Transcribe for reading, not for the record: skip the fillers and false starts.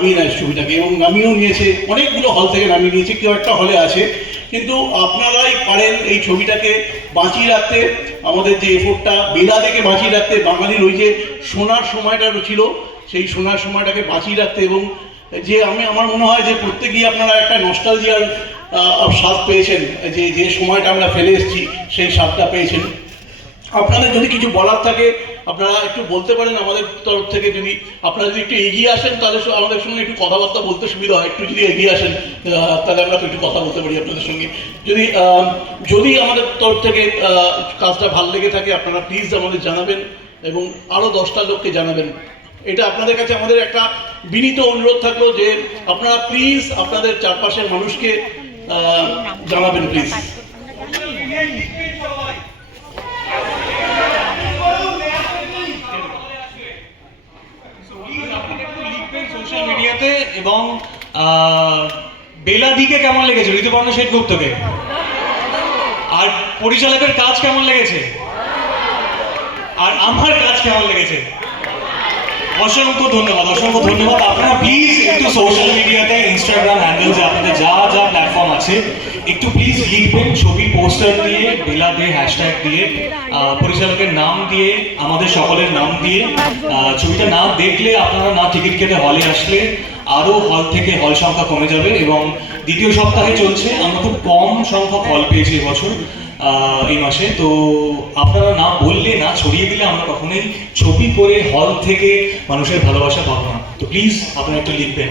নামিয়ে নেয় ছবিটাকে, এবং নামিয়েও নিয়েছে, অনেকগুলো হল থেকে নামিয়ে নিয়েছে, কেউ একটা হলে আছে। কিন্তু আপনারাই পারেন এই ছবিটাকে বাঁচিয়ে রাখতে, আমাদের যে এফোর্টটা বেলা থেকে বাঁচিয়ে রাখতে, বাঙালির ওই যে সোনার সময়টা ছিল সেই সোনার সময়টাকে বাঁচিয়ে রাখতে। এবং যে আমার মনে হয় যে প্রত্যেকেই আপনারা একটা নস্টালজিয়ার স্বাদ পেয়েছেন, যে যে সময়টা আমরা ফেলে এসেছি সেই স্বাদটা পেয়েছেন। আপনাদের যদি কিছু বলার থাকে আপনারা একটু বলতে পারেন আমাদের তরফ থেকে। যদি আপনারা যদি একটু এগিয়ে আসেন তাহলে আমাদের সঙ্গে একটু কথাবার্তা বলতে সুবিধা হয়। একটু যদি এগিয়ে আসেন তাহলে আমরা একটু কথা বলতে পারি আপনাদের সঙ্গে। যদি যদি আমাদের তরফ থেকে কাজটা ভালো লেগে থাকে আপনারা প্লিজ আমাদের জানাবেন এবং আরও 10টা লোককে জানাবেন। এটা আপনাদের কাছে আমাদের একটা বিনীত অনুরোধ থাকলো যে আপনারা প্লিজ আপনাদের চারপাশের মানুষকে জানাবেন প্লিজ। সোশ্যাল মিডিয়াতে। এবং বেলাদিকে কেমন লেগেছে, ঋতুপর্ণ সেনগুপ্তকে? আর পরিচালকের কাজ কেমন লেগেছে? আর আমার কাজ কেমন লেগেছে? অসংখ্য ধন্যবাদ, অসংখ্য ধন্যবাদ। আপনারা প্লিজ একটু সোশ্যাল মিডিয়াতে, ইনস্টাগ্রাম হ্যান্ডেলসে, আপনাদের যা যা প্ল্যাটফর্ম আছে, একটু প্লিজ লিখবেন ছবি পোস্টার দিয়ে, বেলা দিয়ে, হ্যাশট্যাগ দিয়ে, পরিচালকের নাম দিয়ে, আমাদের সকলের নাম দিয়ে। ছবিটা না দেখলে, আপনারা না টিকিট কেটে হলে আসলে আরও হল থেকে হল সংখ্যা কমে যাবে। এবং দ্বিতীয় সপ্তাহে চলছে, আমরা খুব কম সংখ্যক হল পেয়েছি এবছর এই মাসে। তো আপনারা না বললে, না ছড়িয়ে দিলে আমরা কখনোই ছবি করে হল থেকে মানুষের ভালোবাসা পাবো না। তো প্লিজ আপনারা একটু লিখবেন।